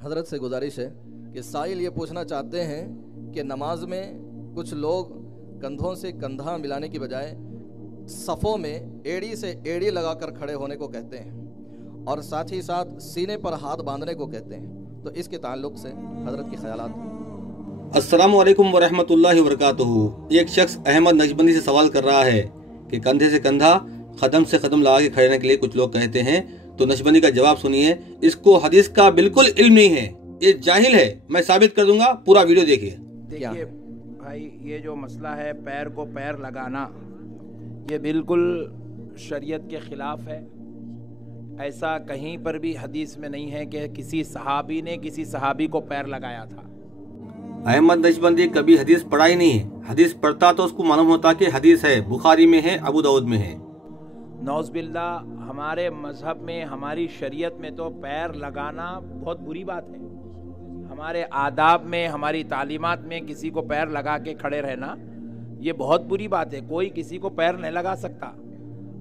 हज़रत से गुजारिश है कि साइल ये पूछना चाहते हैं कि नमाज में कुछ लोग कंधों से कंधा मिलाने की बजाय सफ़ों में एड़ी से एड़ी लगाकर खड़े होने को कहते हैं और साथ ही साथ सीने पर हाथ बांधने को कहते हैं। तो इसके ताल्लुक़ से हज़रत के ख़यालात। अस्सलामु अलैकुम वरहमतुल्लाहि वबरकातुहू। एक शख्स अहमद नक्शबंदी से सवाल कर रहा है कि कंधे से कंधा, कदम से कदम लगा के खड़े रहने के लिए कुछ लोग कहते हैं, तो नक्शबंदी का जवाब सुनिए। इसको हदीस का बिल्कुल इल्म नहीं है, ये जाहिल है। मैं साबित कर दूंगा, पूरा वीडियो देखिए। देखिए भाई, ये जो मसला है पैर को पैर लगाना, ये बिल्कुल शरीयत के ख़िलाफ़ है। ऐसा कहीं पर भी हदीस में नहीं है कि किसी सहाबी ने किसी सहाबी को पैर लगाया था। अहमद नक्शबंदी कभी हदीस पढ़ा ही नहीं है। हदीस पढ़ता तो उसको मालूम होता कि हदीस है, बुखारी में है, अबू दाऊद में है। नौज़बिल्ला, हमारे मज़हब में, हमारी शरीयत में तो पैर लगाना बहुत बुरी बात है। हमारे आदाब में, हमारी तालीमात में किसी को पैर लगा के खड़े रहना ये बहुत बुरी बात है। कोई किसी को पैर नहीं लगा सकता।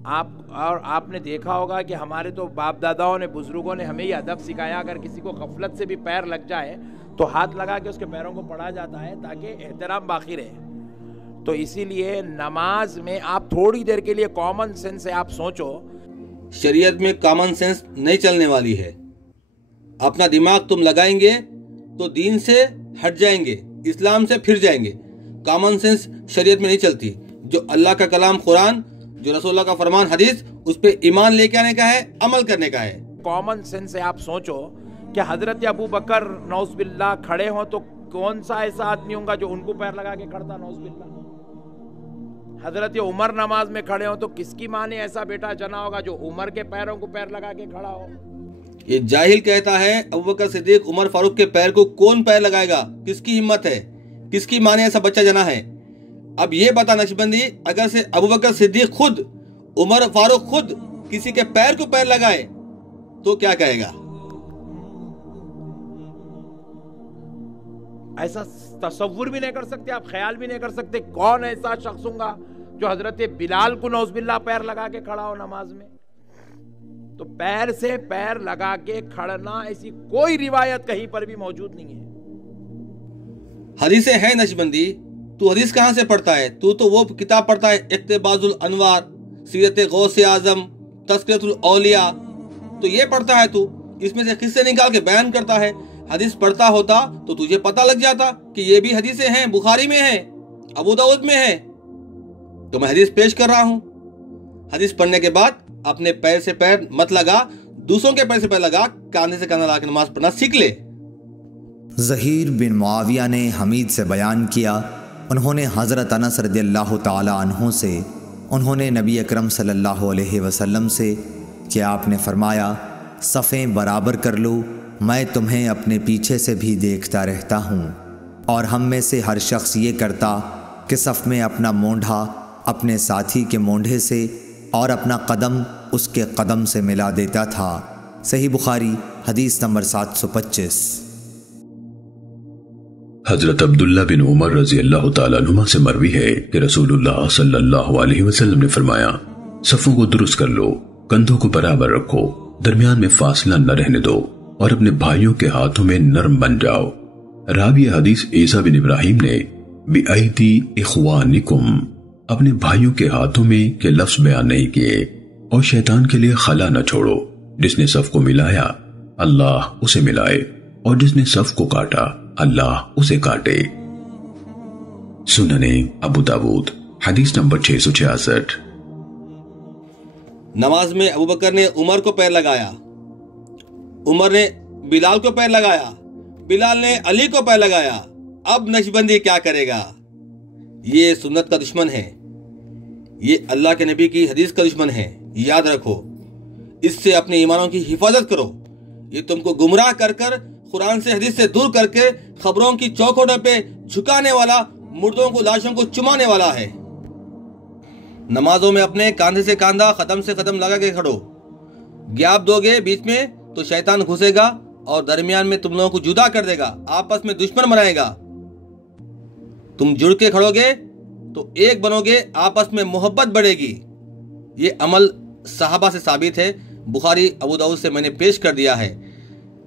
आपने देखा होगा कि हमारे तो बाप दादाओं ने, बुजुर्गों ने हमें ये अदब सिखाया, अगर किसी को गफलत से भी पैर लग जाए तो हाथ लगा के उसके पैरों को पढ़ा जाता है ताकि एहतराम बाकी रहे। तो इसीलिए नमाज में आप थोड़ी देर के लिए कॉमन सेंस से आप सोचो। शरीयत में कॉमन सेंस नहीं चलने वाली है। अपना दिमाग तुम लगाएंगे तो दीन से हट जाएंगे, इस्लाम से फिर जाएंगे। कॉमन सेंस शरीयत में नहीं चलती। जो अल्लाह का कलाम कुरान, जो रसूलुल्लाह का फरमान हदीस, उस पे ईमान लेके आने का है, अमल करने का है। कॉमन सेंस से आप सोचो कि हजरत अबू बकर नौज़बिल्लाह खड़े हों तो कौन सा ऐसा आदमी होगा जो उनको पैर लगा के खड़ता, नौज़बिल्लाह। हजरत उमर नमाज में खड़े हो तो किसकी माँ ने ऐसा बेटा जना होगा जो उमर के पैरों को पैर लगा के खड़ा हो। ये जाहिल कहता है अबू बकर सिद्दीक, उमर फारूक के पैर को कौन पैर लगाएगा? किसकी हिम्मत है? किसकी माँ ने ऐसा बच्चा जना है? अब ये बता नक्शबंदी, अगर से अबू बकर सिद्दीक खुद, उमर फारूक खुद किसी के पैर को पैर लगाए तो क्या कहेगा? ऐसा तसव्वुर भी नहीं कर सकते आप, ख्याल भी नहीं कर सकते कौन ऐसा शख्स होगा जो हजरत बिलाल को नौज़बिल्लाह पैर लगा के खड़ा हो नमाज में। तो पैर से पैर लगा के खड़ना ऐसी कोई रिवायत कहीं पर भी मौजूद नहीं है। हदीसें है नक्शबंदी, तू हदीस कहाँ से पढ़ता है? तू तो वो किताब पढ़ता है, इक़्तिबासुल अनवार, सीरत गौसे आजम, तज़किरतुल औलिया, तो ये पढ़ता है तू। इसमें से किस्से निकाल के बयान करता है। हदीस पढ़ता होता तो तुझे पता लग जाता कि ये भी हदीसें हैं, बुखारी में है, अबू दाऊद में है। तो मैं हदीस पेश कर रहा हूँ। हदीस पढ़ने के बाद अपने पैर से पैर मत लगा, दूसरों के पैर से पैर लगा, कांधे से कांधा लगा के नमाज पढ़ना सीख ले। ज़हीर बिन मुआविया ने हमीद से बयान किया, उन्होंने हज़रत अनस रज़ियल्लाहु ताला अन्हु से, उन्होंने नबी अकरम सल्लल्लाहु अलैहि वसल्लम से कि आपने फरमाया, सफ़ें बराबर कर लो, मैं तुम्हें अपने पीछे से भी देखता रहता हूँ। और हम में से हर शख्स ये करता कि सफ़ में अपना मोंढा अपने साथी के मोंढे से और अपना कदम उसके कदम से मिला देता था। सही बुखारी हदीस नंबर 725। हजरत अब्दुल्ला बिन उमर रजी अल्लाह तआला अन्हुमा से मरवी है कि रसूलुल्लाह सल्लल्लाहु अलैहि वसल्लम ने फरमाया, सफ़ों को दुरुस्त कर लो, कंधों को बराबर रखो, दरमियान में फासला न रहने दो और अपने भाइयों के हाथों में नरम बन जाओ। रावी हदीस ईसा बिन इब्राहिम ने बिअयदी इख्वानिकुम, अपने भाइयों के हाथों में के लफ्ज बयान नहीं किए। और शैतान के लिए खला न छोड़ो, जिसने सफ को मिलाया अल्लाह उसे मिलाए, और जिसने सफ को काटा अल्लाह उसे काटे। सुनने अबू दाऊद हदीस नंबर 666। नमाज में अबू बकर ने उमर को पैर लगाया, उमर ने बिलाल को पैर लगाया, बिलाल ने अली को पैर लगाया। अब नक्शबंदी क्या करेगा? ये सुन्नत का दुश्मन है, ये अल्लाह के नबी की हदीस का दुश्मन है। याद रखो, इससे अपने ईमानों की हिफाजत करो। ये तुमको गुमराह कर कर, कुरान से हदीस से दूर करके, खबरों की चौखटों पे झुकाने वाला, मुर्दों को, लाशों को चुमाने वाला है। नमाजों में अपने कांधे से कांधा, कदम से कदम लगा के खड़ो। गैप दोगे बीच में तो शैतान घुसेगा और दरमियान में तुम लोगों को जुदा कर देगा, आपस में दुश्मन बनाएगा। तुम जुड़ के खड़ोगे तो एक बनोगे, आपस में मोहब्बत बढ़ेगी। ये अमल सहाबा से साबित है, बुखारी अबू दाऊद से मैंने पेश कर दिया है।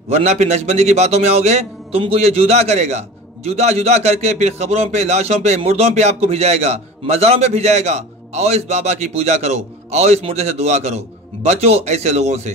वरना फिर नशबंदी की बातों में आओगे, तुमको ये जुदा करेगा, जुदा जुदा करके फिर खबरों पे, लाशों पे, मुर्दों पे आपको भिजाएगा, मज़ारों पे भिजाएगा। आओ इस बाबा की पूजा करो, आओ इस मुर्दे से दुआ करो। बचो ऐसे लोगों से।